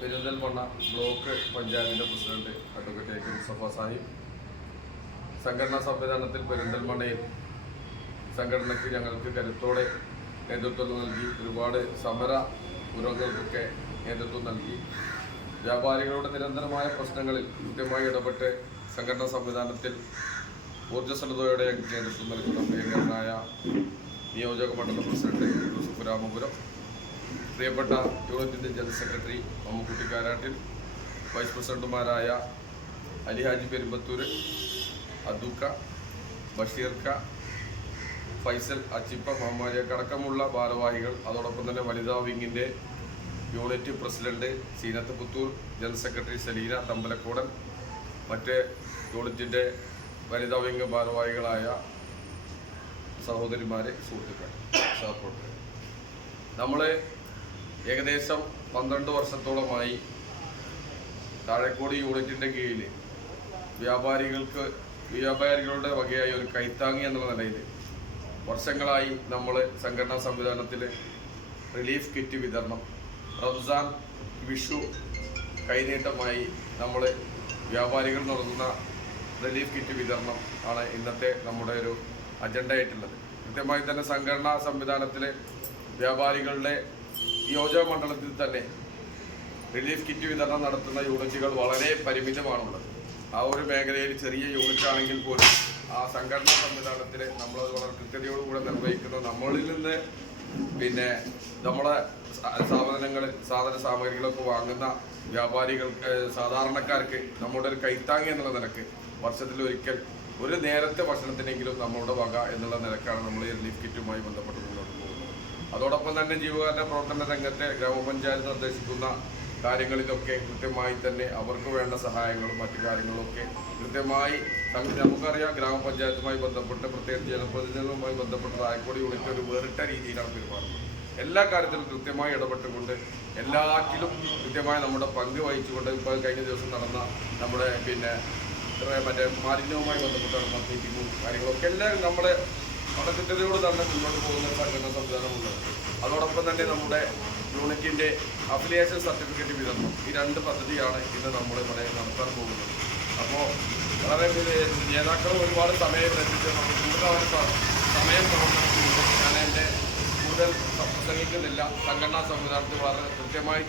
Perinthalmanna block പഞ്ചായത്തിന്റെ president advocate A K Mustafa Sahib. സംഘടനാ സംവിധാനത്തിൽ പെരിന്തൽമണ്ണയിൽ സംഘടനയ്ക്ക് ഞങ്ങൾക്ക് കരുത്തോടെ നേതൃത്വം നൽകി. ഒരുപാട് സമര ഉരങ്ങൾക്കൊക്കെ നേതൃത്വം നൽകി. വ്യാപാരികളുടെ നിരന്തരമായ പ്രശ്നങ്ങളിൽ കൃത്യമായി ഇടപെട്ട് സംഘടനാ സംവിധാനത്തിൽ ഊർജസ്വലതയോടെ നേതൃത്വം നൽകുന്ന പ്രിയങ്കരനായ നിയോജക മണ്ഡലം പ്രസിഡന്റ് യൂസുഫ് രാമപുരം. പ്രിയപ്പെട്ട യൂണിറ്റിന്റെ general secretary Mammookutty Karattil vice പ്രസിഡന്റുമാരായ അലിഹാജി പെരുമ്പത്തൂർ അദുക്ക ബഷീർക്ക ഫൈസൽ അച്ചിപ്പ മഹമ്മാരിയൊക്കെ അടക്കമുള്ള ഭാരവാഹികൾ അതോടൊപ്പം തന്നെ വനിതാ വിങ്ങിന്റെ unit president Zeenath Puthur general secretary Salina Thambalakodan മറ്റ് യൂണിറ്റിന്റെ വനിതാ വിങ് ഭാരവാഹികളായ സഹോദരിമാരെ സുഹൃത്തുക്കൾ സഹപ്രവർത്തകർ നമ്മൾ ഏകദേശം പന്ത്രണ്ട് വർഷത്തോളമായി താഴേക്കോട് യൂണിറ്റിന്റെ കീഴിൽ വ്യാപാരികൾക്ക് വ്യാപാരികളുടെ വകയായി ഒരു കൈത്താങ്ങി എന്നുള്ള നിലയിൽ വർഷങ്ങളായി നമ്മൾ സംഘടനാ സംവിധാനത്തിൽ റിലീഫ് കിറ്റ് വിതരണം റംസാൻ വിഷു കൈനീട്ടമായി നമ്മൾ വ്യാപാരികൾ നടത്തുന്ന റിലീഫ് കിറ്റ് വിതരണം ആണ് ഇന്നത്തെ നമ്മുടെ ഒരു അജണ്ട ആയിട്ടുള്ളത് കൃത്യമായി തന്നെ സംഘടനാ സംവിധാനത്തിൽ വ്യാപാരികളുടെ നിയോജക മണ്ഡലത്തിൽ തന്നെ റിലീഫ് കിറ്റ് വിതരണം നടത്തുന്ന യൂണിറ്റുകൾ വളരെ പരിമിതമാണുള്ളത്. ആ ഒരു മേഖലയിൽ ചെറിയ യൂണിറ്റ് ആണെങ്കിൽ പോലും ആ സംഘടനാ സംവിധാനത്തിൽ നമ്മൾ വളരെ കൃത്യതയോടുകൂടെ നിർവഹിക്കുന്നു നമ്മളിൽ നിന്ന് പിന്നെ നമ്മുടെ സാധനങ്ങൾ സാധന സാമഗ്രികളൊക്കെ വാങ്ങുന്ന വ്യാപാരികൾക്ക് സാധാരണക്കാർക്ക് നമ്മുടെ ഒരു കൈത്താങ്ങി എന്നുള്ള നിലയ്ക്ക് വർഷത്തിൽ ഒരിക്കൽ ഒരു നേരത്തെ ഭക്ഷണത്തിനെങ്കിലും നമ്മളുടെ വക എന്നുള്ള നിലക്കാണ് നമ്മൾ ഈ റിലീഫ് കിറ്റുമായി ബന്ധപ്പെട്ട് മുന്നോട്ട് പോകുന്നത്. അതോടൊപ്പം തന്നെ ജീവകാരുണ്യ പ്രവർത്തന രംഗത്തെ ഗ്രാമപഞ്ചായത്ത് നിർദ്ദേശിക്കുന്ന കാര്യങ്ങളിലൊക്കെ കൃത്യമായി തന്നെ അവർക്ക് വേണ്ട സഹായങ്ങളും മറ്റു കാര്യങ്ങളൊക്കെ കൃത്യമായി നമുക്കറിയാം ഗ്രാമപഞ്ചായത്തുമായി ബന്ധപ്പെട്ട് പ്രത്യേകിച്ച് ജനപ്രതിനിധികളുമായി ബന്ധപ്പെട്ട് രായക്കോടി യൂണിറ്റ് ഒരു വേറിട്ട രീതിയിലാണ് പെരുമാറുന്നത്. എല്ലാ കാര്യത്തിലും കൃത്യമായി ഇടപെട്ടുകൊണ്ട് എല്ലാറ്റിലും കൃത്യമായി നമ്മുടെ പങ്ക് വഹിച്ചുകൊണ്ട് ഇപ്പോൾ കഴിഞ്ഞ ദിവസം നടന്ന നമ്മുടെ പിന്നെ മറ്റേ മാലിന്യവുമായി ബന്ധപ്പെട്ട് നടന്ന മീറ്റിങ്ങും കാര്യങ്ങളൊക്കെ. എല്ലാവരും നമ്മുടെ വളരെ തന്നെ മുന്നോട്ട് പോകുന്ന സംഘടന സംവിധാനമുണ്ട് അതോടൊപ്പം തന്നെ നമ്മുടെ യൂണിറ്റിന്റെ അഫിലിയേഷൻ സർട്ടിഫിക്കറ്റ് വിതരണം. ഈ രണ്ട് പദ്ധതിയാണ് ഇന്ന് നമ്മൾ ഇവിടെ നടത്താൻ പോകുന്നത്. അപ്പോൾ വളരെ നേതാക്കൾ ഒരുപാട് സമയം എത്തിച്ച് നമുക്ക് സമയം പ്രവർത്തനത്തിനുണ്ട് ഞാൻ എന്റെ കൂടുതൽ പ്രസംഗിക്കുന്നില്ല സംഘടനാ സംവിധാനത്തിൽ വളരെ കൃത്യമായി